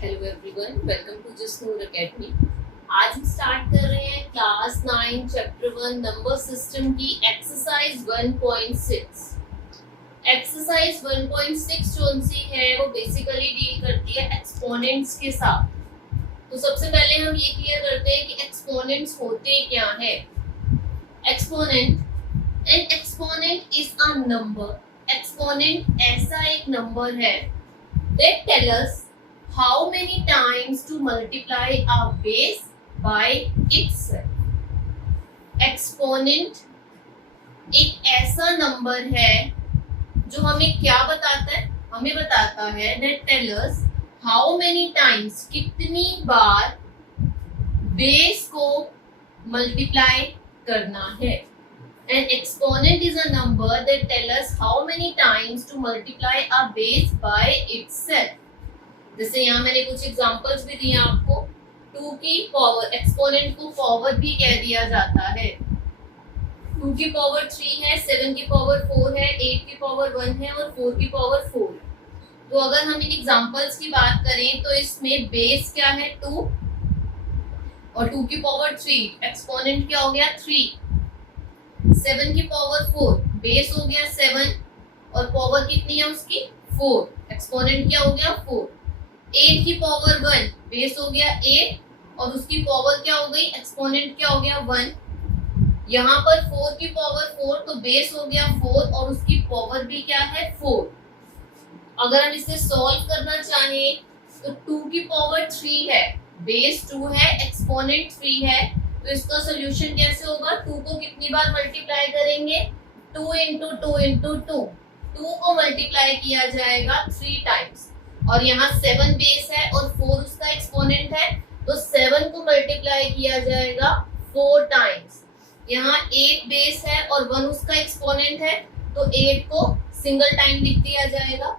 Hello everyone, welcome to just Noor academy. आज हम start कर रहे हैं क्लास 9 चैप्टर 1 नंबर सिस्टम की एक्सरसाइज 1.6। एक्सरसाइज 1.6 जो सी है वो बेसिकली डील करती है एक्सपोनेंट्स के साथ। तो सबसे पहले हम ये क्लियर करते हैं कि एक्सपोनेंट्स होते क्या है। Exponent, N exponent is a number. Exponent ऐसा एक नंबर है that tell us how many times to multiply a base by itself. Exponent एक ऐसा नंबर है जो हमें क्या बताता है? हमें बताता है that tell us how many times, कितनी बार बेस को मल्टीप्लाई करना है। An exponent is a number that tell us how many times to multiply a base by itself. जैसे यहाँ मैंने कुछ एग्जांपल्स भी दिए आपको। 2 की पावर, एक्सपोनेंट को पावर भी कह दिया जाता है। 2 की पावर 3 है, 7 की पावर 4 है, 8 की पावर 1 है और 4 की पावर 4 है। तो अगर हम इन एग्जांपल्स की बात करें तो इसमें बेस क्या है 2 और 2 की पावर 3, एक्सपोनेंट क्या हो गया 3। 7 की पावर 4, बेस हो गया 7 और पावर कितनी है उसकी 4, एक्सपोनेंट क्या हो गया 4। 8 की पावर 1, बेस हो गया 8 और उसकी पावर क्या हो गई, एक्सपोनेंट क्या हो गया 1। यहाँ पर 4 की पावर 4 तो बेस हो गया 4 और उसकी पावर भी क्या है 4। अगर हम इसे सॉल्व करना चाहें तो 2 की पावर 3 है, बेस 2 है, एक्सपोनेंट 3 है, तो इसका सोल्यूशन कैसे होगा? 2 को कितनी बार मल्टीप्लाई करेंगे? 2 इंटू 2 इंटू 2। 2 को मल्टीप्लाई किया जाएगा 3 टाइम्स और यहाँ 7 बेस है और 4 उसका एक्सपोनेंट है, तो 7 को मल्टीप्लाई किया जाएगा 4 टाइम्स। यहाँ 8 बेस है और 1 उसका एक्सपोनेंट है, तो 8 को सिंगल टाइम लिख दिया जाएगा।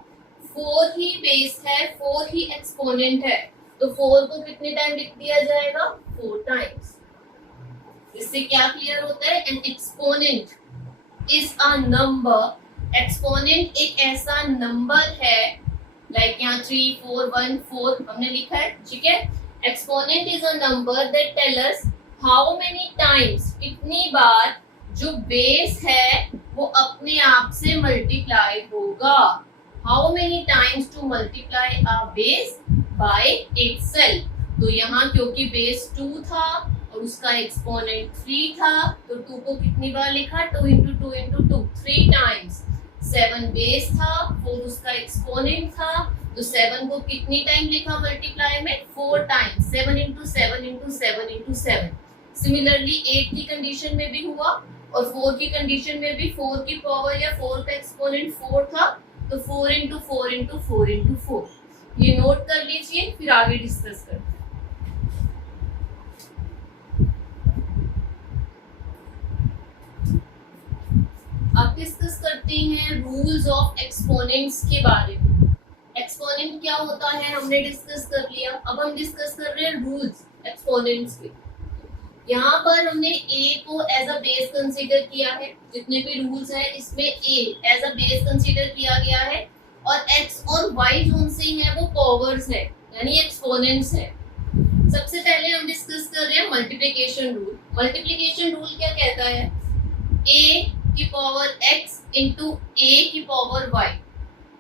4 ही बेस है, 4 ही एक्सपोनेंट है, तो 4 को कितने टाइम लिख दिया जाएगा? 4 टाइम्स। इससे क्या क्लियर होता है? N exponent is a number. Exponent एक ऐसा नंबर है, लाइक यहाँ 3 4 1 4 हमने लिखा है, ठीक है। Exponent is a number that tell us how many times, कितनी बार जो बेस है वो अपने आप से मल्टीप्लाई होगा। How many times to multiply a base by itself. तो यहाँ क्योंकि बेस 2 था और उसका एक्सपोनेंट 3 था, तो 2 को कितनी बार लिखा? 2 इंटू 2 इंटू 2, 3 टाइम्स। 7 बेस था, 4 उसका एक्सपोनेंट था, तो 7 को कितनी टाइम लिखा मल्टीप्लाई में? 4 times. 7 into 7 into 7 into 7। Similarly 8 की कंडीशन में भी हुआ और 4 की कंडीशन में भी 4 की पावर या 4 का एक्सपोनेंट 4 था, तो 4 इंटू 4 इंटू 4 इंटू 4। ये नोट कर लीजिए, फिर आगे डिस्कस करते हैं। अब डिस्कस करते हैं रूल्स ऑफ एक्सपोनेंट्स के बारे में। एक्सपोनेंट क्या होता है हमने डिस्कस कर लिया, अब हम डिस्कस कर रहे हैं रूल्स एक्सपोनेंट्स के। यहाँ पर हमने a को एज अ बेस कंसीडर किया है, जितने भी रूल्स हैं इसमें a as a base consider किया गया है और x और y जोन से हैं वो पावर्स है, यानी एक्सपोनेंट्स है। सबसे पहले हम डिस्कस कर रहे हैं मल्टीप्लिकेशन रूल। मल्टीप्लिकेशन रूल क्या कहता है? a की पावर x इंटू a की पावर y,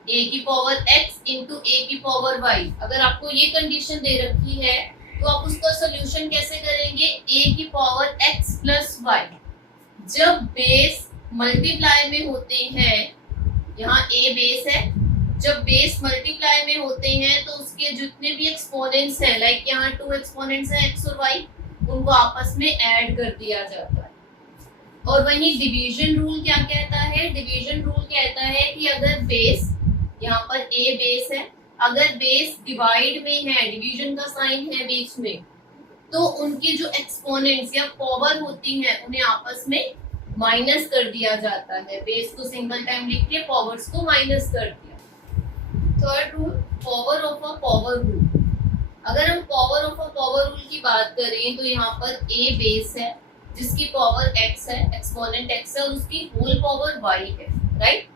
a की पावर x इंटू a की पावर y। अगर आपको ये कंडीशन दे रखी है तो आप उसका सोल्यूशन कैसे करेंगे? a की पावर x प्लस y। जब बेस मल्टीप्लाई में होते हैं, यहाँ a बेस है, जब बेस मल्टीप्लाई में होते हैं तो उसके जितने भी एक्सपोनेंट्स हैं, लाइक यहाँ 2 एक्सपोनेंट्स हैं x और y, उनको आपस में ऐड कर दिया जाता है। और वहीं डिवीजन रूल क्या कहता है? डिवीजन रूल कहता है कि अगर बेस, यहाँ पर a बेस है, अगर बेस डिवाइड में है, डिवीजन का साइन है बीच में, तो उनकी जो एक्सपोनेंट्स या पावर होती हैं उन्हें आपस में माइनस कर दिया जाता है। बेस को सिंगल टाइम लिख के पावर्स को माइनस कर दिया। Third rule, power of a power rule. अगर हम power of a power rule की बात करें तो यहाँ पर a बेस है जिसकी पावर x है, एक्सपोनेंट x है और उसकी होल पावर y है, right.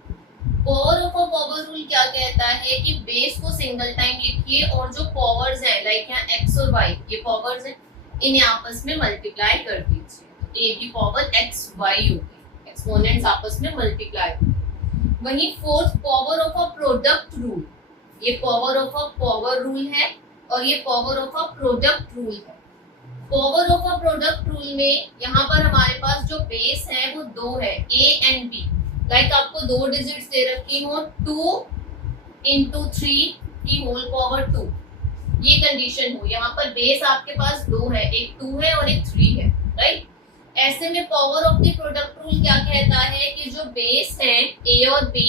Power of a power rule क्या कहता है कि बेस को सिंगल टाइम लिखिए और जो पावर्स हैं लाइक यहाँ x और y ये पावर्स हैं, इन्हें आपस में मल्टीप्लाई कर दीजिए, तो a की पावर x y होगी, एक्सपोनेंट्स आपस में मल्टीप्लाई। वहीं fourth power of a product rule, ये power of a power rule है और ये power of a product rule है। Power of a product rule में यहाँ पर हमारे पास जो बेस है वो दो है, a एंड b, लाइक आपको दो डिजिट्स दे रखी हो 2 into 3 की होल पावर 2, ये कंडीशन हो, यहाँ पर बेस आपके पास दो है, एक 2 है और एक 3 है, राइट। ऐसे में power of the product rule क्या कहता है कि जो बेस है a और b,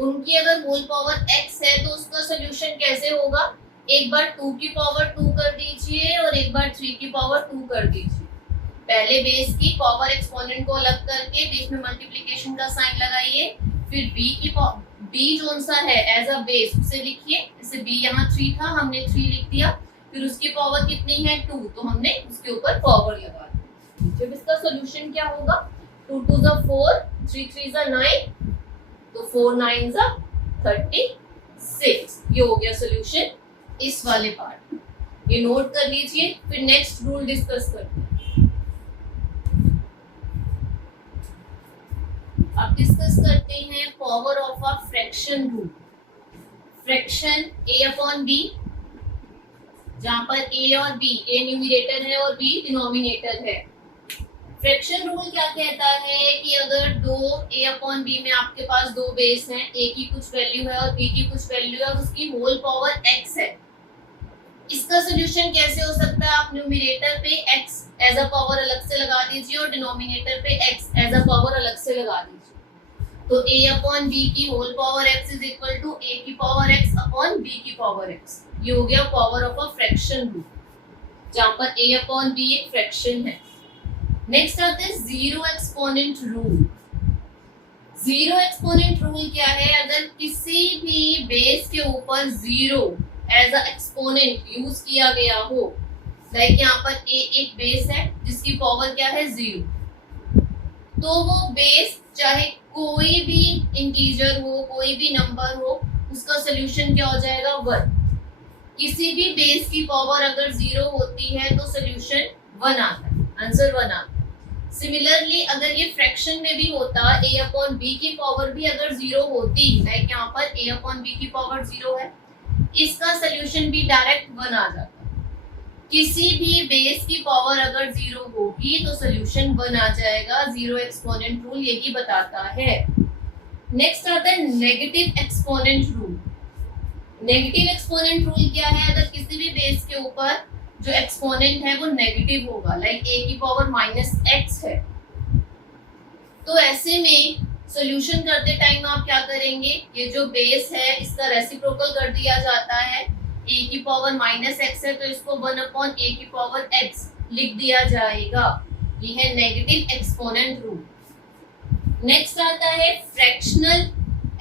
उनकी अगर होल पावर x है तो उसका सोल्यूशन कैसे होगा, एक बार 2 की पावर 2 कर दीजिए और एक बार 3 की पावर 2 कर दीजिए। पहले बेस की पावर एक्सपोनेंट को अलग करके बीच में मल्टीप्लिकेशन का साइन लगाइए, फिर b जोन सा है एज अ बेस उसे लिखिए, जैसे b यहाँ 3 था हमने 3 लिख दिया, फिर उसकी पावर कितनी है 2, तो हमने उसके ऊपर पावर लगा दी। जब इसका सोल्यूशन क्या होगा, 2 2 ज़ा 4, 3 3 ज़ा 9, तो 4 9 ज़ा 36, ये हो गया सोल्यूशन इस वाले पार्ट, ये नोट कर लीजिए। फिर नेक्स्ट रूल डिस्कस करते हैं। अब डिस्कस करते हैं power of a fraction rule. Fraction a upon b, जहां पर a और b, a न्यूमरेटर है और b डिनोमिनेटर है। फ्रैक्शन रूल क्या कहता है कि अगर दो a अपॉन b में आपके पास दो बेस हैं, a की कुछ वैल्यू है और b की कुछ वैल्यू है और उसकी होल पावर x है, इसका सोल्यूशन कैसे हो सकता है, आप न्यूमरेटर पे x एज अ पावर अलग से लगा दीजिए और डिनोमिनेटर पे x एज अ पावर अलग से लगा दीजिए, तो a अपॉन b की whole power x is equal to a की पावर x अपॉन b की पावर x, ये हो गया power of a fraction rule, जहां पर a अपॉन b एक फ्रैक्शन है। नेक्स्ट आता है zero exponent rule. Zero exponent rule क्या है, अगर किसी भी बेस के ऊपर zero as a exponent use किया गया हो, लाइक यहाँ पर a एक बेस है जिसकी पावर क्या है 0, तो वो बेस चाहे कोई भी इंटीजर हो, कोई भी नंबर हो, उसका सोल्यूशन क्या हो जाएगा 1। किसी भी बेस की पावर अगर 0 होती है तो सोल्यूशन 1 आता है, आंसर 1 आता है। सिमिलरली अगर ये फ्रैक्शन में भी होता, a अपॉन b की पावर भी अगर 0 होती, लाइक यहाँ पर a अपॉन b की पावर 0 है, इसका सोल्यूशन भी डायरेक्ट 1 आ जाता। किसी भी बेस की पावर अगर 0 होगी तो सोल्यूशन 1 आ जाएगा, जीरो एक्सपोनेंट रूल यही बताता है। नेक्स्ट आता है negative exponent rule. Negative exponent rule क्या है, अगर किसी भी बेस के ऊपर जो एक्सपोनेंट है वो नेगेटिव होगा, लाइक a की पावर -x है, तो ऐसे में सॉल्यूशन करते टाइम आप क्या करेंगे, ये जो बेस है इसका रेसिप्रोकल कर दिया जाता है, a की पावर -x है तो इसको 1 अपॉन a की पावर x लिख दिया जाएगा, ये है नेगेटिव एक्सपोनेंट रूल। नेक्स्ट आता है fractional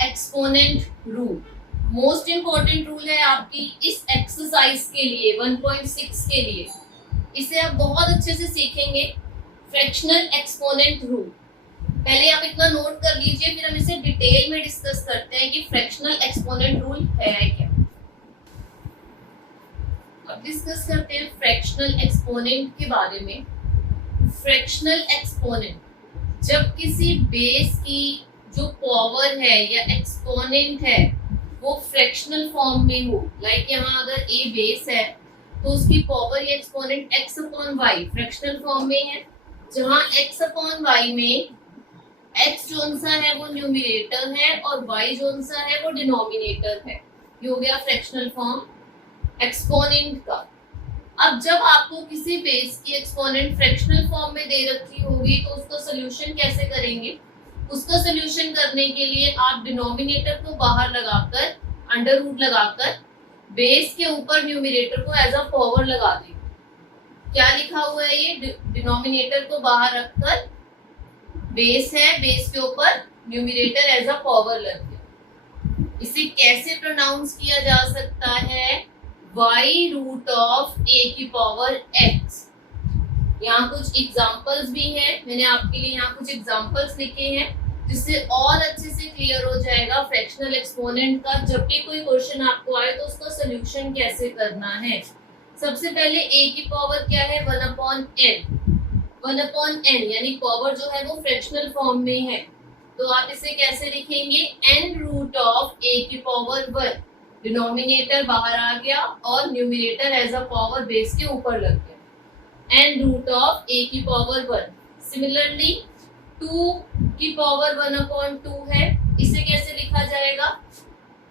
exponent rule. Most important rule है आपकी इस एक्सरसाइज के लिए 1.6 के लिए, इसे आप बहुत अच्छे से सीखेंगे। फ्रैक्शनल एक्सपोनेंट रूल पहले आप इतना नोट कर लीजिए, फिर हम इसे डिटेल में डिस्कस करते हैं कि फ्रैक्शनल एक्सपोनेंट रूल है क्या। अब डिस्कस करते हैं फ्रैक्शनल एक्सपोनेंट के बारे में। फ्रैक्शनल एक्सपोनेंट, जब किसी बेस की जो पावर है या एक्सपोनेंट है वो फ्रैक्शनल फॉर्म में हो, लाइक यहाँ अगर a बेस है तो उसकी पावर या exponent x upon y fractional form में है, जहाँ x अपॉन y में x जोन सा है वो न्यूमरेटर है और y जोन सा है वो डिनोमिनेटर है, ये हो गया फ्रैक्शनल फॉर्म एक्सपोनेंट का। अब जब आपको किसी बेस की एक्सपोनेंट फ्रैक्शनल फॉर्म में दे रखी होगी तो उसका सोल्यूशन कैसे करेंगे, उसका सोल्यूशन करने के लिए आप डिनोमिनेटर को बाहर लगाकर, अंडर रूट लगाकर बेस के ऊपर न्यूमरेटर को एज अ पावर लगा दें। क्या लिखा हुआ है, ये डिनोमिनेटर को बाहर रखकर बेस है, बेस के ऊपर न्यूमरेटर एज अ पावर लग गया। इसे कैसे प्रोनाउंस किया जा सकता है, y रूट ऑफ a की पावर x। यहाँ कुछ एग्जांपल्स भी हैं, मैंने आपके लिए यहाँ कुछ एग्जांपल्स लिखे हैं जिससे और अच्छे से क्लियर हो जाएगा फ्रैक्शनल एक्सपोनेंट का जब भी कोई क्वेश्चन आपको आए तो उसका सोल्यूशन कैसे करना है। सबसे पहले a की पावर क्या है 1/n, 1/n यानी पावर जो है वो फ्रैक्शनल फॉर्म में है, तो आप इसे कैसे लिखेंगे n रूट ऑफ a की पावर 1, डिनोमिनेटर बाहर आ गया और numerator as a power base के ऊपर लग गया, n रूट ऑफ a की पावर 1। सिमिलरली 2 की पावर 1/2 है, इसे कैसे लिखा जाएगा,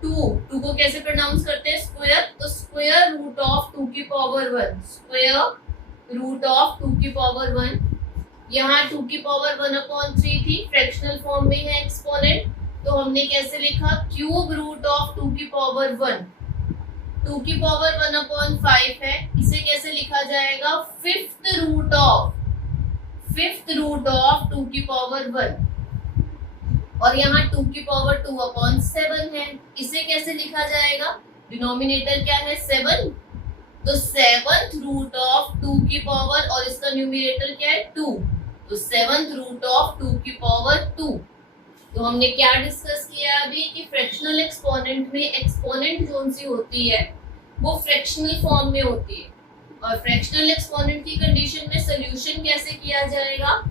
2 को कैसे प्रोनाउंस करते हैं स्क्वायर, तो स्क्वायर रूट ऑफ 2 की पावर 1, स्क्वायर रूट ऑफ 2 की पावर 1। यहाँ 2 की पावर 1/3 थी, फ्रैक्शनल फॉर्म में है एक्सपोनेंट, तो हमने कैसे लिखा क्यूब रूट ऑफ 2 की पावर 1, 2 की पावर 1/5 है, इसे कैसे लिखा जाएगा फिफ्थ रूट ऑफ 2 की पावर 1। और यहाँ 2 की पावर 2/7 है, इसे कैसे लिखा जाएगा, डिनोमिनेटर क्या है 7, तो 7th रूट ऑफ 2 की पावर और इसका न्यूमरेटर क्या है 2, तो 7th रूट ऑफ 2 की पावर 2। तो हमने क्या डिस्कस किया अभी कि फ्रैक्शनल एक्सपोनेंट में एक्सपोनेंट कौन सी होती है वो फ्रैक्शनल फॉर्म में होती है, और फ्रैक्शनल एक्सपोनेंट की कंडीशन में सोल्यूशन कैसे किया जाएगा,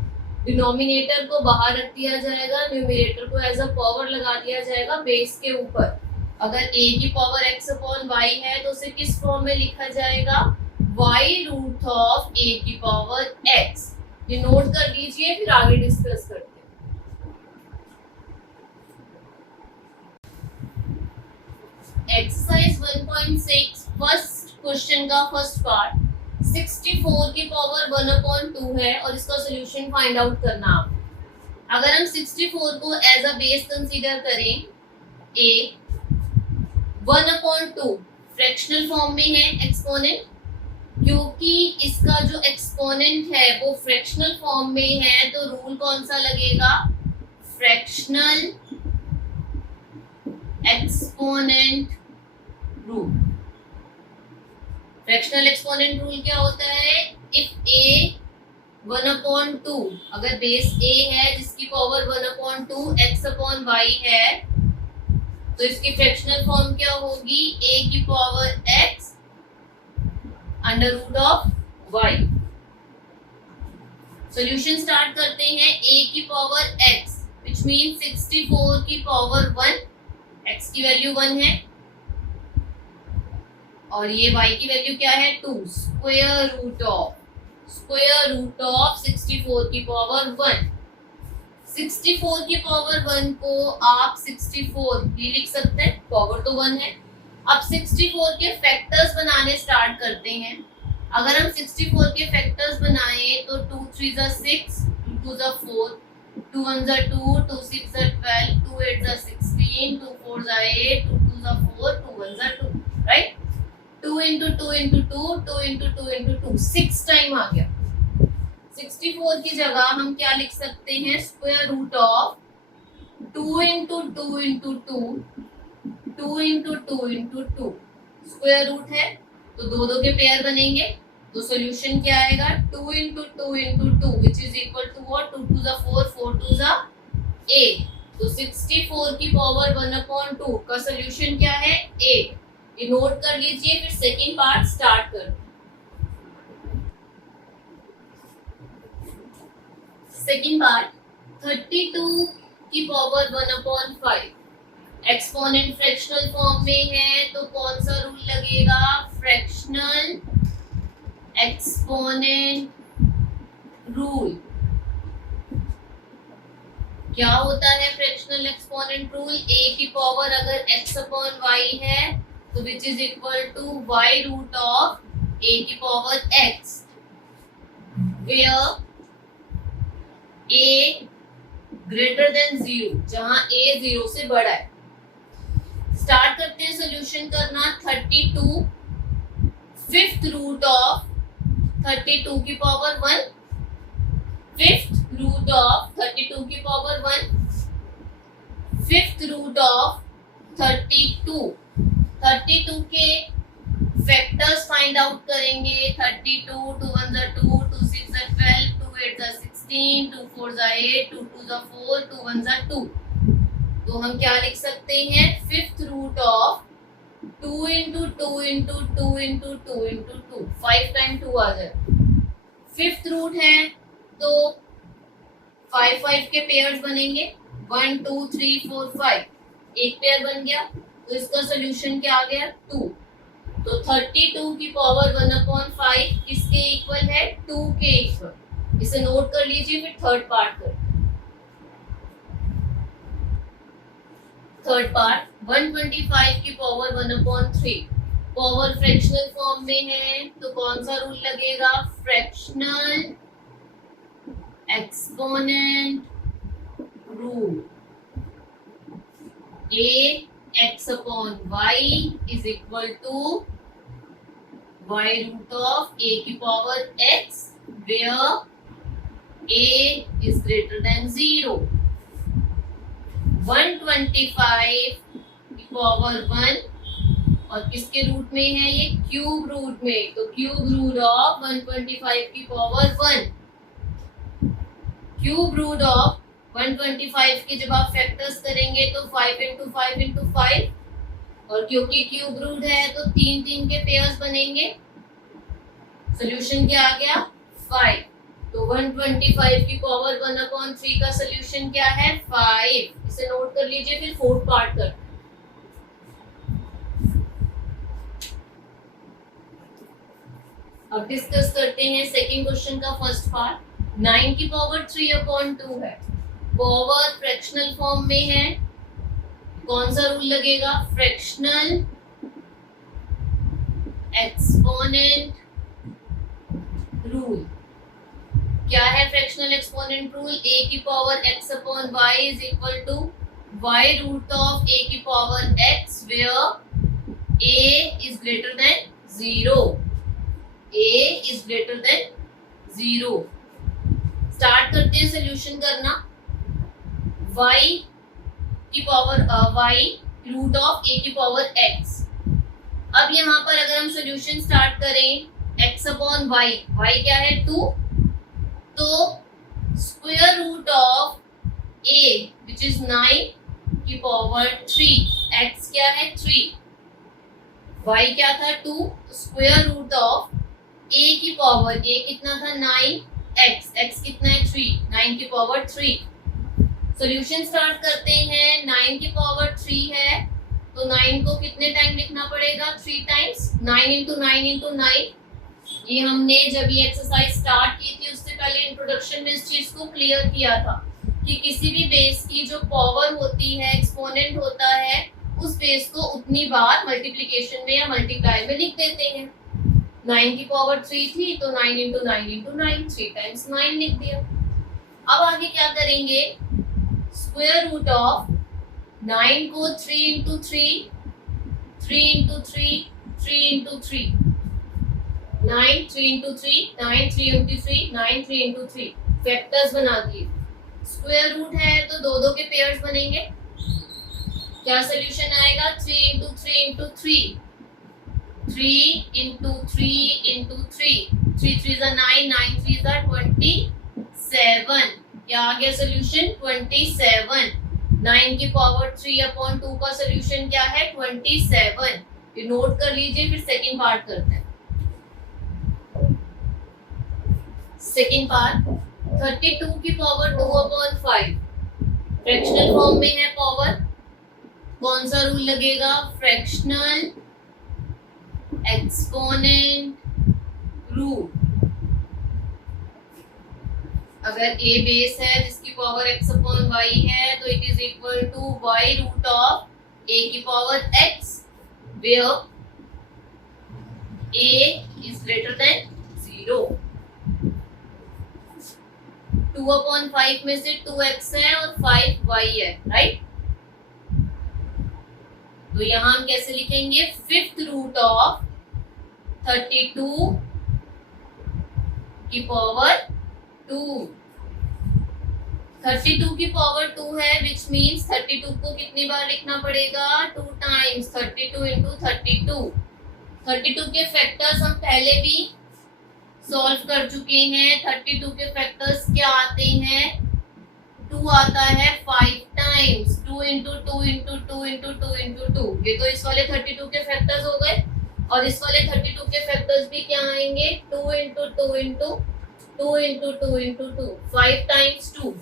डिनोमिनेटर को बाहर रख दिया जाएगा, न्यूमरेटर को एज अ पावर लगा दिया जाएगा बेस के ऊपर। अगर a की पावर x/y है तो उसे किस फॉर्म में लिखा जाएगा, y रूट ऑफ a की पावर x। ये नोट कर लीजिए, फिर आगे डिस्कस करते हैं। एक्सरसाइज 1.6 फर्स्ट क्वेश्चन का फर्स्ट पार्ट, 64 की पावर 1/2 है और इसका सोल्यूशन फाइंड आउट करना आप। अगर हम 64 को एज अ बेस कंसीडर करें, a 1/2 फ्रैक्शनल फॉर्म में है एक्सपोनेंट, क्योंकि इसका जो एक्सपोनेंट है वो फ्रैक्शनल फॉर्म में है तो रूल कौन सा लगेगा, fractional exponent rule. Fractional exponent rule क्या होता है, इफ a 1/2, अगर बेस a है जिसकी पावर 1/2 x/y है, तो इसकी फ्रैक्शनल फॉर्म क्या होगी, a की power x under root of y। Solution start करते हैं, a की पावर x विच मीन 64 की पावर 1, x की वैल्यू 1 है और ये y की वैल्यू क्या है 2, स्क्वायर रूट ऑफ 64 की पावर 1। 64 की पावर 1 को आप 64 भी लिख सकते हैं, पावर तो 1 है। अब 64 के फैक्टर्स बनाने स्टार्ट करते हैं। अगर हम 64 के फैक्टर्स बनाएं तो 2 3 6, 2 2 4, 2 1 2, 2 6 12, 2 8 16, 2 4 8, 2 2 4, 2 1 2, right. 2 into 2 into 2, 2 into 2 into 2, 6 time आ गया। 64 की जगह हम क्या लिख सकते हैं, square root of 2 into 2 into 2, 2 into 2 into 2, square root है तो दो दो के पेयर बनेंगे, तो सॉल्यूशन क्या आएगा 2 into 2 into 2 which is equal to what, 2 2 4, 4 2 8। तो 64 की पावर 1/2 का सॉल्यूशन क्या है 8। ये नोट कर लीजिए, फिर सेकंड पार्ट स्टार्ट कर। सेकंड पार्ट 32 की पावर 1/5, एक्सपोनेंट फ्रैक्शनल फॉर्म में है तो कौन सा रूल लगेगा, फ्रैक्शनल एक्सपोनेंट रूल। क्या होता है फ्रैक्शनल एक्सपोनेंट रूल, a की पावर अगर x/y है तो which is equal to y root of a की power x, where a greater than 0, जहां a 0 से बड़ा है। स्टार्ट करते हैं सोल्यूशन करना। 32 फिफ्थ रूट ऑफ 32 की पावर 1, फिफ्थ रूट ऑफ 32 की पावर 1, फिफ्थ रूट ऑफ 32 के फैक्टर्स फाइंड आउट करेंगे। 32 2 1 2, 2 6 12, 2 8 जा 16, 2 4 जा 8, 2 2 जा 4, 2 1 जा 2। तो हम क्या लिख सकते हैं, fifth root of 2 into 2 into 2 into 2 into 2, 5 time 2 आ जाए। फिफ्थ रूट है तो 5 5 के पेयर्स बनेंगे, 1 2 3 4 5, एक पेयर बन गया। तो इसका सोल्यूशन क्या आ गया, 2। तो 32 की पावर 1/5 किसके इक्वल है, 2 के इक्वल। इसे नोट कर लीजिए, फिर थर्ड पार्ट करते हैं। थर्ड पार्ट 125 की पावर 1/3 पावर फ्रैक्शनल फॉर्म में है, तो कौन सा रूल लगेगा, fractional exponent rule. a x upon y is equal to y root of a की power x where a is greater than 0। 125 की पावर 1 और किसके रूट में है, ये क्यूब रूट में। तो क्यूब रूट ऑफ 125 की पावर 1, क्यूब रूट ऑफ 125 के जब आप फैक्टर्स करेंगे तो 5 इंटू 5 इंटू 5, और क्योंकि क्यूब रूट है तो 3 3 के पेयर्स बनेंगे। सोल्यूशन क्या आ गया, 5। तो 125 की पावर 1/3 का सोल्यूशन क्या है, 5। इसे नोट कर लीजिए, फिर फोर्थ पार्ट करते हैं। अब डिस्कस करते हैं सेकंड क्वेश्चन का फर्स्ट पार्ट। 9 की पावर 3/2 है, पावर फ्रैक्शनल फॉर्म में है, कौन सा रूल लगेगा, फ्रैक्शनल एक्सपोनेंट रूल। क्या है फ्रैक्शनल एक्सपोनेंट रूल, a की power x upon y is equal to y root of a की power x where a is greater than 0। a is greater than 0। Start करते हैं solution करना। y की power y root of a की power x। अब यहाँ पर अगर हम सोल्यूशन स्टार्ट करें x अपॉन y, y क्या है 2, तो square root of a which is 9 की पावर 3, x क्या है 3, y क्या था 2, स्क्वायर रूट ऑफ a की पावर, a कितना था 9, x कितना है 3, 9 की पावर 3। सॉल्यूशन स्टार्ट करते हैं। 9 की पावर 3 है तो 9 को कितने टाइम लिखना पड़ेगा, 3 टाइम्स। 9 into 9 into 9। ये हमने जब ये एक्सरसाइज स्टार्ट की थी उससे पहले इंट्रोडक्शन में इस चीज को क्लियर किया था कि किसी भी बेस की जो पावर होती है, एक्सपोनेंट होता है, उस बेस को उतनी बार मल्टीप्लिकेशन में या मल्टीप्लाई में लिख देते हैं। 9 की पावर 3 थी तो 9 इंटू 9 इंटू 9, 3 टाइम्स 9 लिख दिया। अब आगे क्या करेंगे, स्क्वायर रूट ऑफ 9 को 3 into 3, 3 into 3, 3 into 3, 9 3 into 3, 9 3 into 3, 9 3 into 3, factors बना दिए। स्क्वायर रूट है तो दो दो के पेयर्स बनेंगे। क्या सोल्यूशन आएगा, 3 इंटू 3 इंटू 3, 3 इंटू 3 इंटू 3, 3 3 जा 9, 9 3 जा 27। क्या आ गया सोल्यूशन, 27। 9 की पावर 3/2 का सोल्यूशन क्या है, 27। ये नोट कर लीजिए, फिर सेकंड पार्ट करते हैं। सेकंड पार्ट 32 की पावर 2/5 फ्रैक्शनल फॉर्म में है पावर, कौन सा रूल लगेगा, फ्रैक्शनल एक्सपोनेंट रूल। अगर a बेस है जिसकी पावर x अपॉन y है तो it is equal to y root of a की power x where a is greater than 0। 2/5 में से 2x है और 5y है, राइट। तो यहां हम कैसे लिखेंगे, फिफ्थ रूट ऑफ 32 की पावर 2। 32 की पावर 2 है विच मीन्स 32 को कितनी बार लिखना पड़ेगा, 2 टाइम्स। 32 इंटू 32, 32 के फैक्टर्स हम पहले भी सॉल्व कर चुके हैं। 32 के फैक्टर्स क्या आते हैं, 2 आता है 5 times, 2 into 2 into 2 into 2 into 2। ये तो इस वाले 32 के फैक्टर्स हो गए, और इस वाले 32 के फैक्टर्स भी क्या आएंगे, 2 into 2 into 2 into 2 into 2, 5 times 2।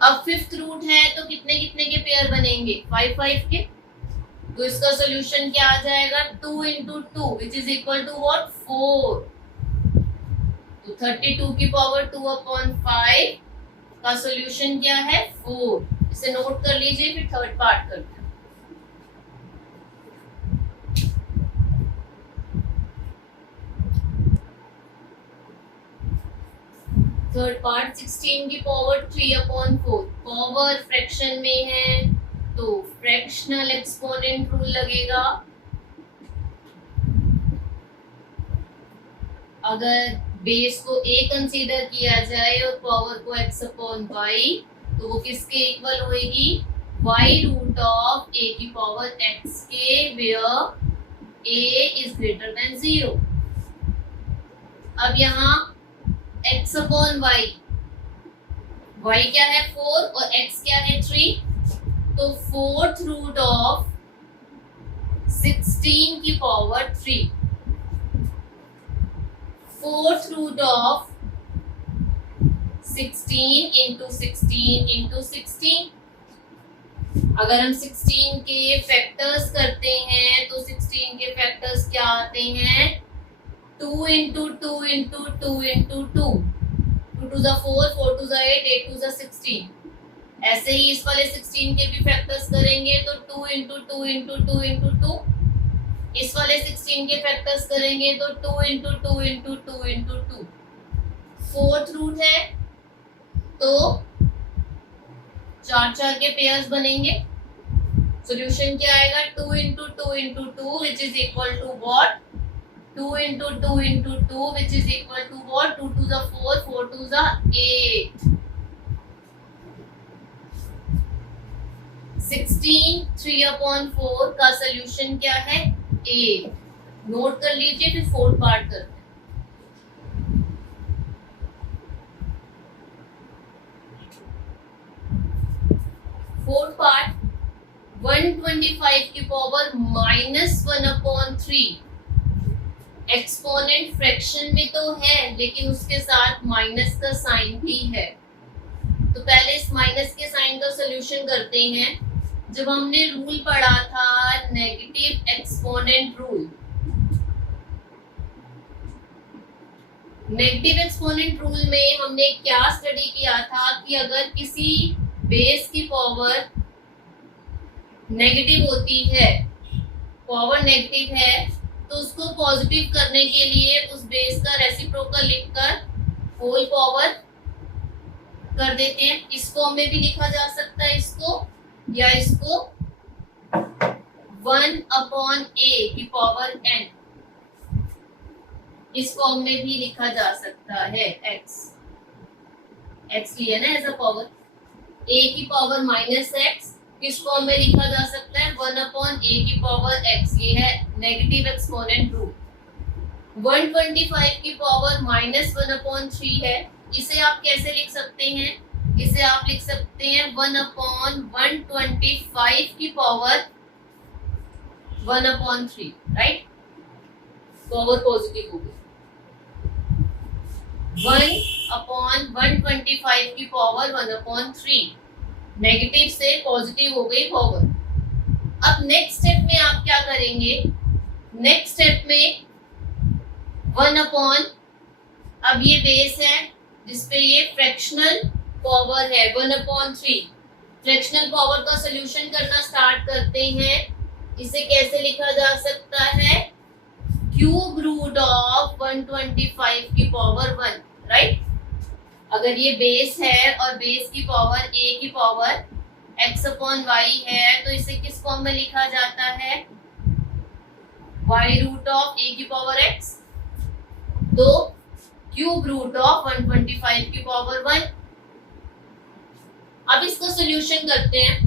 अब फिफ्थ रूट है तो कितने कितने के पेयर बनेंगे, 5 5 के। तो इसका सोल्यूशन क्या आ जाएगा, 2 into 2 which is equal to what, 4। तो 32 की पावर 2 अपॉन 5 का सोल्यूशन क्या है, 4। इसे नोट कर लीजिए, फिर थर्ड पार्ट करते हैं। थर्ड पार्ट 16 की पावर 3 अपॉन 4, पावर फ्रैक्शन में है तो फ्रैक्शनल एक्सपोनेंट रूल लगेगा। अगर बेस को a कंसीडर किया जाए और पावर को x अपॉन y, तो वो किसके इक्वल होएगी, y रूट ऑफ a की पावर x के, where a is greater than 0। अब यहाँ x अपॉन y, y क्या है 4 और x क्या है 3, तो फोर्थ रूट ऑफ 16 की power 3, fourth root of 16 into 16 into 16। अगर हम 16 के फैक्टर्स करते हैं तो 16 के फैक्टर्स क्या आते हैं, 2 into 2 into 2 into 2, 2 to the 4, 4 to ज़ा 8, 8 टू ज़ा 16। ऐसे ही इस वाले 16 के भी फैक्टर्स करेंगे तो 2 इंटू 2 इंटू 2 इंटू 2। इस वाले 16 के फैक्टर्स करेंगे तो 2 into 2 into 2 into 2। Fourth root है तो 4 4 के पेयर्स बनेंगे। सॉल्यूशन क्या आएगा, 2 into 2 into 2 which is equal to what, 2 into 2 into 2 which is equal to what, 2 to the 4, 4 to ज़ा 8। 16 3 अपॉन 4 का सोल्यूशन क्या है, 8। नोट कर लीजिए, फिर फोर्थ पार्ट करते हैं। फोर्थ पार्ट 125 की पावर -1 अपॉन 3। एक्सपोनेंट फ्रैक्शन में तो है लेकिन उसके साथ माइनस का साइन भी है। तो पहले इस माइनस के साइन का सोल्यूशन करते हैं। जब हमने रूल पढ़ा था negative exponent rule, negative exponent rule में हमने क्या स्टडी किया था कि अगर किसी बेस की पावर नेगेटिव होती है, पावर नेगेटिव है, तो उसको पॉजिटिव करने के लिए उस बेस का रेसिप्रोकल लिखकर होल पावर कर देते हैं। इस फॉर्म में भी लिखा जा सकता है इसको, या इसको 1 अपॉन a की पावर n, इस फॉर्म में भी लिखा जा सकता है। x लिया ना एज अ पावर, a की पावर -x किस फॉर्म में लिखा जा सकता है, 1 अपॉन a की पावर x। ये है नेगेटिव एक्सपोनेंट रूल। 125 की पावर -1 अपॉन 3 है, इसे आप कैसे लिख सकते हैं, इसे आप लिख सकते हैं 1 अपॉन 125 की power 1 upon 3, right. Power positive होगी, 1 अपॉन 125 की पावर 1 अपॉन 3, नेगेटिव से पॉजिटिव हो गई पावर। अब नेक्स्ट स्टेप में आप क्या करेंगे, नेक्स्ट स्टेप में 1 अपॉन, अब ये बेस है जिसपे ये फ्रैक्शनल पावर है 1 अपॉन 3, फ्रैक्शनल पावर का सोल्यूशन करना स्टार्ट करते हैं। इसे कैसे लिखा जा सकता है, क्यूब रूट ऑफ 125 की पावर 1, राइट। अगर ये बेस है और बेस की पावर a की पावर x अपॉन y है, तो इसे किस फॉर्म में लिखा जाता है, y रूट ऑफ a की पावर x, तो क्यूब रूट ऑफ 125 की पावर 1। अब इसका सोल्यूशन करते हैं,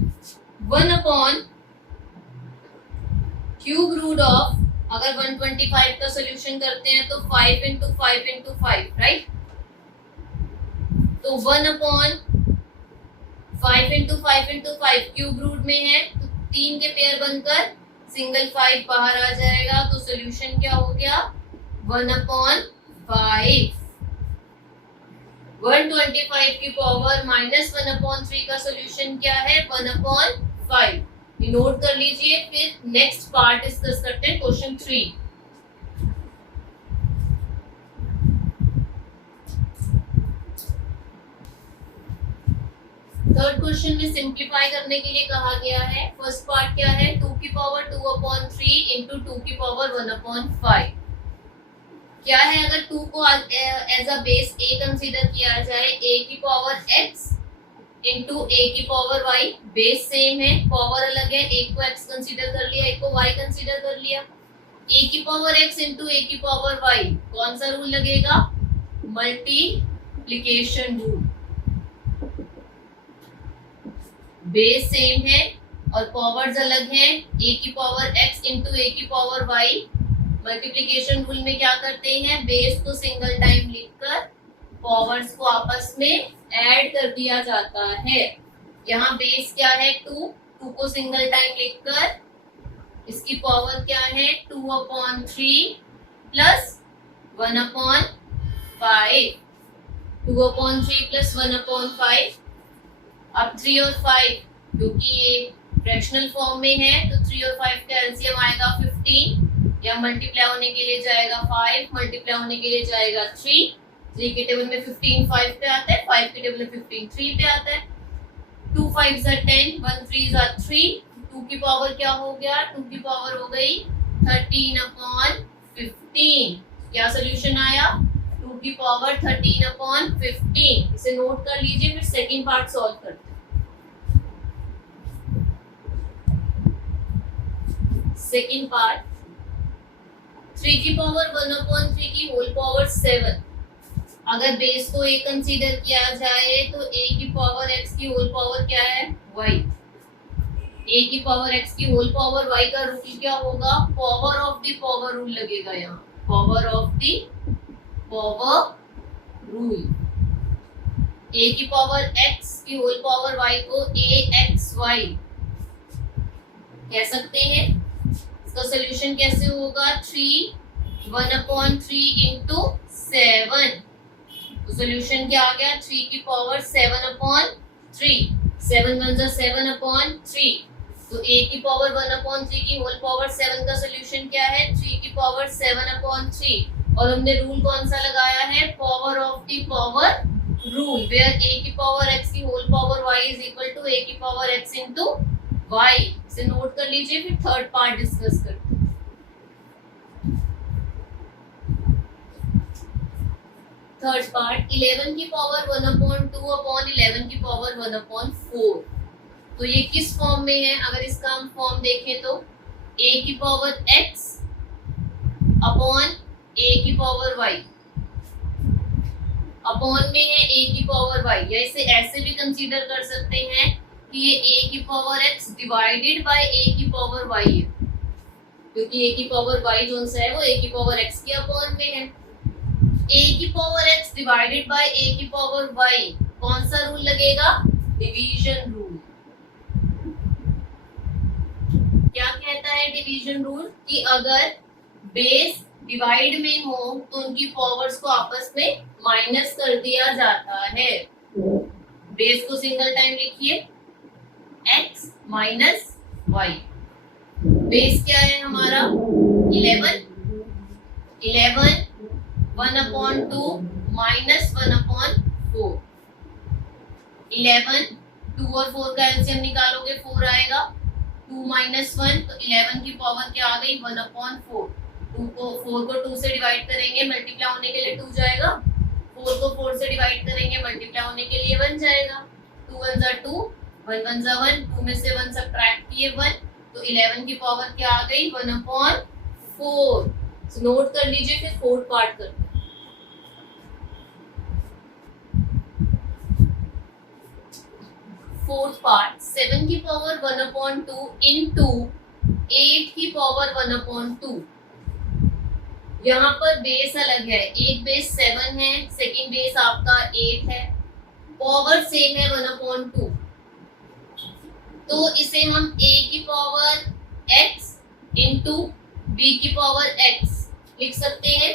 1 अपॉन क्यूब रूट ऑफ अगर 125 का सोल्यूशन करते हैं तो 5 इंटू 5 इंटू 5, राइट। तो 1/5 इंटू 5 इंटू 5 क्यूब रूट में है, तो 3 के पेयर बनकर सिंगल 5 बाहर आ जाएगा। तो सोल्यूशन क्या हो गया, 1/5। 125 की पावर -1/3 का सोल्यूशन क्या है, 1/5। ये नोट कर लीजिए। फिर नेक्स्ट पार्ट डिस्कस करते हैं, क्वेश्चन 3। थर्ड क्वेश्चन में सिंप्लीफाई करने के लिए कहा गया है। फर्स्ट पार्ट क्या है, 2 की पावर 2/3 इंटू 2 की पावर 1/5। क्या है, अगर 2 को as a base a consider किया जाए, a की पावर x इंटू a की पावर y, बेस सेम है, पावर अलग है, एक को x कंसीडर कर लिया, एक को y कंसीडर कर लिया। a की पावर x इंटू a की पावर y, कौन सा रूल लगेगा, मल्टीप्लिकेशन रूल। बेस सेम है और पावर्स अलग हैं, a की पावर x इंटू a की पावर y। मल्टीप्लिकेशन रूल में क्या करते हैं, बेस को सिंगल टाइम लिखकर पावर्स को आपस में ऐड कर दिया जाता है। यहाँ बेस क्या है, 2 को सिंगल टाइम लिखकर इसकी पावर क्या है, 2/3 प्लस 1/5। 2/3 प्लस 1/5। अब 3 और 5, क्योंकि ये फ्रैक्शनल फॉर्म में है, तो 3 और 5 का एलसीएम आएगा 15। या मल्टीप्लाई होने के लिए जाएगा 5, मल्टीप्लाई होने के लिए जाएगा 3। 3 के टेबल में 15 5 पे आता है, 5 के टेबल में 15 3 पे आता है। 2 5s are 10, 1 3s are 3। 2 की पावर क्या हो गया, 2 की पावर हो गई 13/15। क्या सोल्यूशन आया, 2 की पावर 13/15। इसे नोट कर लीजिए। फिर सेकंड पार्ट सॉल्व करते हैं। सेकंड पार्ट, 3 की पावर 1/3 की होल पावर 7। अगर बेस को a कंसीडर किया जाए तो a की पावर x की होल पावर क्या है, y। a की पावर x की होल पावर y का रूल क्या होगा, power of the power rule लगेगा। यहाँ power of the power rule. a की पावर x की होल पावर y को axy कह सकते हैं। इसका सोल्यूशन कैसे होगा, 1/3 इंटू 7। तो सोल्यूशन क्या आ गया, 3 की पावर 7/3। 7 1 7/3। तो a की पावर 1/3 की होल पावर 7 का सोल्यूशन क्या है, 3 की पावर 7/3। और हमने रूल कौन सा लगाया है, power of the power rule, where a की पावर x की whole power y is equal to a की पावर x इंटू y। इसे नोट कर लीजिए। फिर थर्ड पार्ट डिस्कस करते हैं। थर्ड पार्ट, 11 की पावर 1/2 अपॉन 11 की पावर 1/4। तो ये किस फॉर्म में है, अगर इसका हम फॉर्म देखें तो a की पावर x अपॉन a की पावर y, अपॉन में है a की पावर y। या इसे ऐसे भी कंसीडर कर सकते हैं कि ये a की power x divided by a की पावर y है, क्योंकि a की पावर y जो सा है वो a की पावर x के अपॉन में है। a की power x divided by a की पावर y, कौन सा रूल लगेगा, डिवीजन रूल। क्या कहता है डिवीजन रूल, कि अगर बेस डिवाइड में हो तो उनकी पावर्स को आपस में माइनस कर दिया जाता है। बेस को सिंगल टाइम लिखिए, x माइनस y। बेस क्या है हमारा, 11 1/2 माइनस 1/4। 11, 2 और 4 का एलसीएम निकालोगे 4 आएगा। 2 माइनस 1, तो 11 की पावर क्या आ गई, 1/4। 4 को 2 से डिवाइड करेंगे, मल्टीप्लाई होने के लिए 2 जाएगा। 4 को 4 से डिवाइड करेंगे, मल्टीप्लाई होने के लिए 1 जाएगा। 2 1 2, 1 1 1, 2 में से 1 सब्ट्रैक्ट किए 1, तो 11 की पावर क्या आ गई, 1/4। नोट कर लीजिए। फिर फोर्थ पार्ट करते हैं। फोर्थ पार्ट, 7 की पावर 1/2 इंटू 8 की पावर 1/2। यहाँ पर बेस अलग है, एक बेस 7 है, सेकंड बेस आपका 8 है, पावर सेम है 1/2, तो इसे हम a की पावर x इंटू b की पावर x लिख सकते हैं,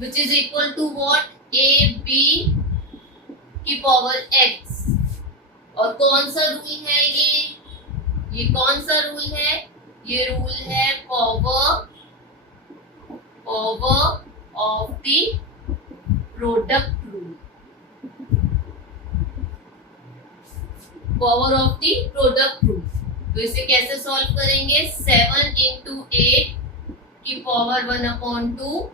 which is equal to what, a b की पावर x। और कौन सा रूल है ये कौन सा रूल है, ये रूल है power of the product rule, power of the product rule. तो इसे कैसे सॉल्व करेंगे, 7 इंटू 8 की पावर 1/2,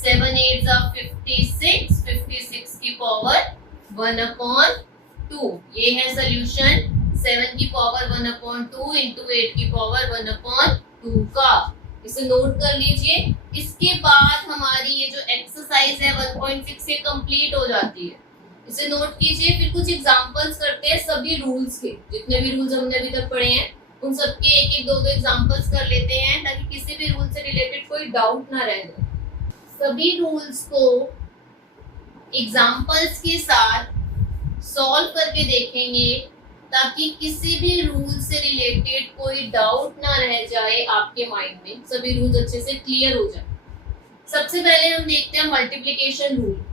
7 8 56, 56 की पावर 1/2, ये है सोल्यूशन 7 की पावर 1/2 इंटू 8 की पावर 1/2 का। इसे नोट कर लीजिए। इसके बाद हमारी ये जो एक्सरसाइज है 1.6 से कंप्लीट हो जाती है, इसे नोट कीजिए। फिर कुछ एग्जांपल्स करते हैं सभी रूल्स के, जितने भी रूल्स हमने अभी तक पढ़े हैं उन सबके एक एक दो दो एग्जांपल्स कर लेते हैं, ताकि किसी भी रूल से रिलेटेड कोई डाउट ना रह जाए। सभी रूल्स को एग्जांपल्स के साथ सॉल्व करके देखेंगे, ताकि किसी भी रूल से रिलेटेड कोई डाउट ना रह जाए आपके माइंड में, सभी रूल्स अच्छे से क्लियर हो जाए। सबसे पहले हम देखते हैं मल्टीप्लिकेशन रूल।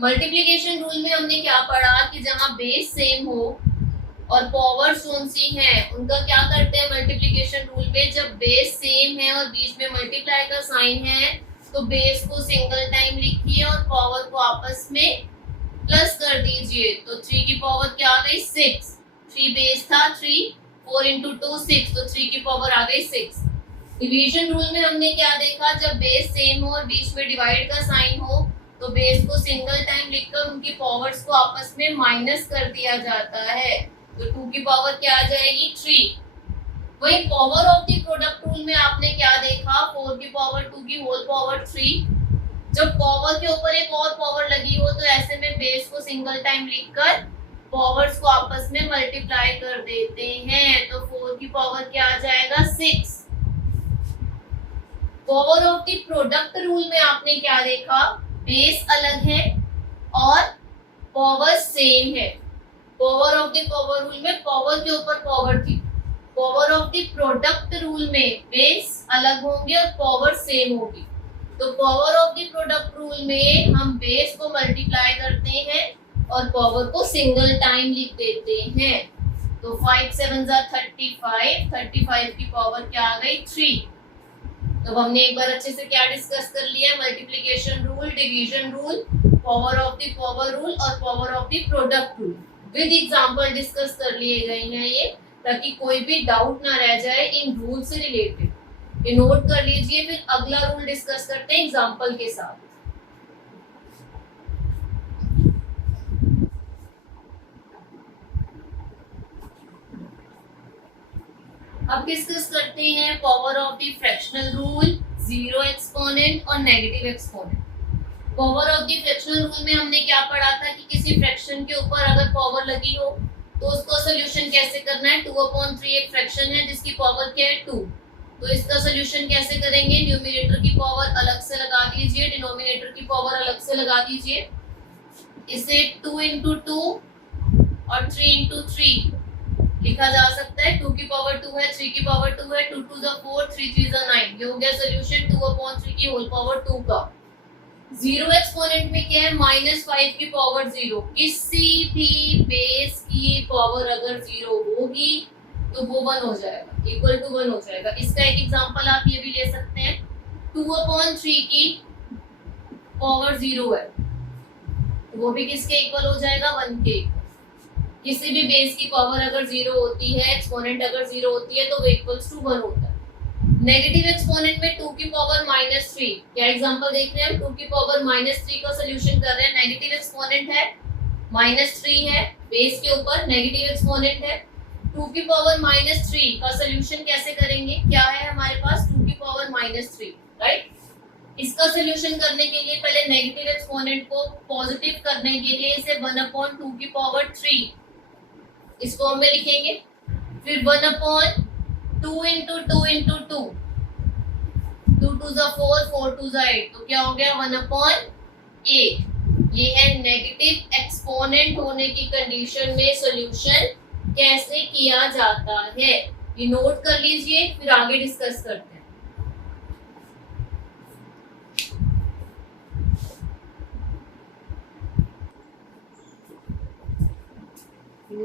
मल्टीप्लिकेशन रूल में हमने क्या पढ़ा कि जहां बेस सेम हो और पावर्स कौन सी हैं, उनका क्या करते हैं मल्टीप्लिकेशन रूल में, जब बेस सेम है और बीच में मल्टीप्लाई का साइन है तो बेस को सिंगल टाइम लिखिए और पावर को आपस में प्लस कर दीजिए। तो 3 की पावर क्या आ गई 6, 3 बेस था 3, 4 इंटू 2 6, तो 3 की पावर आ गई 6। डिवीजन रूल में हमने क्या देखा, जब बेस सेम हो और बीच में डिवाइड का साइन हो तो बेस को सिंगल टाइम लिखकर उनकी पावर्स को आपस में माइनस कर दिया जाता है। तो 2 की पावर क्या आ जाएगी 3। वही power of the product rule में आपने क्या देखा, 4 की पावर 2 की होल पावर 3। जब पावर के ऊपर एक और पावर लगी हो तो ऐसे में बेस को सिंगल टाइम लिखकर पावर्स को आपस में मल्टीप्लाई कर देते हैं। तो 4 की पावर क्या आ जाएगा 6। Power of the product rule में आपने क्या देखा, बेस अलग है और पावर सेम है। Power of the power rule में पावर के ऊपर पावर थी, power of the product rule में बेस अलग होंगे और पावर सेम होगी। तो power of the product rule में हम बेस को मल्टीप्लाई करते हैं और पावर को सिंगल टाइम लिख देते हैं। तो 5 7 35, 35 की पावर क्या आ गई 3। तो हमने एक बार अच्छे से क्या डिस्कस कर लिया, multiplication rule, division rule, power of the power rule और power of the product rule with example discuss कर लिए गए हैं ये, ताकि कोई भी डाउट ना रह जाए इन रूल से रिलेटेड। ये नोट कर लीजिए। फिर अगला रूल डिस्कस करते हैं एग्जांपल के साथ। अब डिस्कस करते हैं power of the fractional rule, zero exponent और negative exponent. Power of the fractional rule में हमने क्या पढ़ा था कि किसी फ्रैक्शन के ऊपर अगर पावर लगी हो तो उसका सॉल्यूशन कैसे करना है। 2/3 एक फ्रैक्शन है जिसकी पावर क्या है 2, तो इसका सॉल्यूशन कैसे करेंगे, न्यूमरेटर की पावर अलग से लगा दीजिए, डिनोमिनेटर की पावर अलग से लगा दीजिए। इसे 2 इंटू 2 और 3 इंटू 3 लिखा जा सकता है। 2 की पावर 2 है, 3 की पावर 2 है, 2 2 4, 3 3 9। ये हो गया सोल्यूशन 2/3 की होल पावर 2 का। जीरो एक्सपोनेंट में क्या है, -5 की पावर 0। किसी भी बेस की पावर अगर 0 होगी तो वो 1 हो जाएगा, इक्वल टू 1 हो जाएगा। इसका एक एग्जांपल आप ये भी ले सकते हैं, 2/3 की पावर 0 है, वो भी किसके इक्वल हो जाएगा 1 के। किसी भी बेस की पावर अगर 0 होती है, एक्सपोनेंट अगर 0 होती है तो वो इक्वल्स टू 1 होता है। नेगेटिव एक्सपोनेंट में 2 की पावर -3, क्या एग्जांपल देख रहे हैं, 2 की पावर -3 का सॉल्यूशन कर रहे हैं। नेगेटिव एक्सपोनेंट है, -3 है, बेस के ऊपर नेगेटिव एक्सपोनेंट है। 2 की पावर -3 का सॉल्यूशन कैसे करेंगे, क्या है हमारे पास 2 की पावर -3, राइट। इसका सॉल्यूशन करने के लिए पहले नेगेटिव एक्सपोनेंट को पॉजिटिव करने के लिए इसे 1/2 की पावर 3 इस फॉर्म में लिखेंगे। फिर 1/2 इंटू 2 इंटू 2, 2 2 2 जा 4, 4 2 जा 8, तो क्या हो गया 1/8। ये है नेगेटिव एक्सपोनेंट होने की कंडीशन में सॉल्यूशन कैसे किया जाता है। ये नोट कर लीजिए, फिर आगे डिस्कस करते हैं।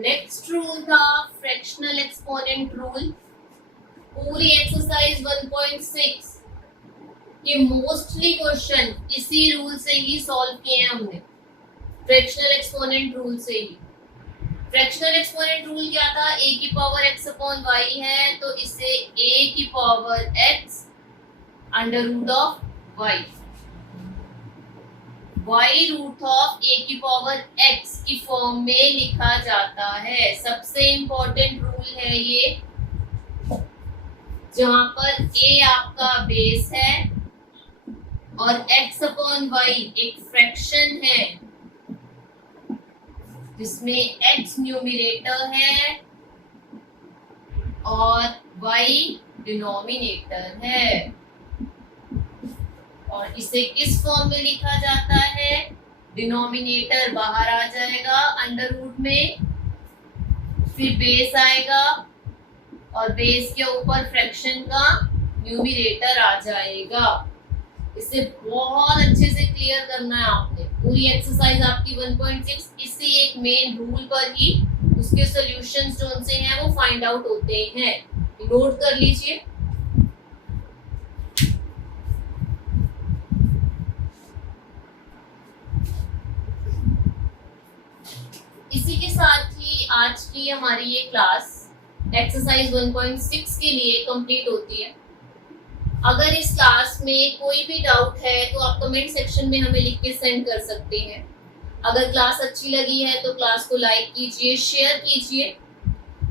नेक्स्ट रूल था फ्रैक्शनल एक्सपोनेंट रूल। पूरी एक्सरसाइज 1.6 ये मोस्टली क्वेश्चन इसी रूल से ही सॉल्व किए हैं हमने, फ्रैक्शनल एक्सपोनेंट रूल से ही। फ्रैक्शनल एक्सपोनेंट रूल क्या था, a की पावर x अपॉन y है, तो इसे a की power x under root of y, y root of a की पावर x की फॉर्म में लिखा जाता है। सबसे इंपॉर्टेंट रूल है ये, जहां पर a आपका बेस है और x अपॉन y एक फ्रैक्शन है जिसमें x न्यूमरेटर है और y डिनोमिनेटर है। और इसे किस फॉर्म में लिखा जाता है, डिनोमिनेटर बाहर आ जाएगा अंडर रूट में, फिर बेस आएगा और बेस के ऊपर फ्रैक्शन का न्यूमरेटर आ जाएगा। इसे बहुत अच्छे से क्लियर करना है आपने। पूरी एक्सरसाइज आपकी 1.6 इसी एक मेन रूल पर ही उसके सॉल्यूशंस जो से हैं वो फाइंड आउट होते हैं। नोट कर लीजिए। इसी के साथ ही आज की हमारी ये क्लास एक्सरसाइज 1.6 के लिए कंप्लीट होती है। अगर इस क्लास में कोई भी डाउट है तो आप कमेंट सेक्शन में हमें लिख के सेंड कर सकते हैं। अगर क्लास अच्छी लगी है तो क्लास को लाइक कीजिए, शेयर कीजिए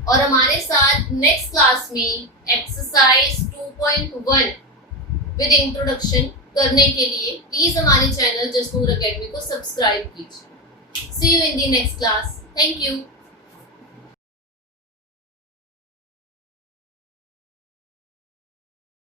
और हमारे साथ नेक्स्ट क्लास में एक्सरसाइज 2.1 विद इंट्रोडक्शन करने के लिए प्लीज हमारे चैनल जसनूर एकेडमी को सब्सक्राइब कीजिए। See you in the next class. Thank you.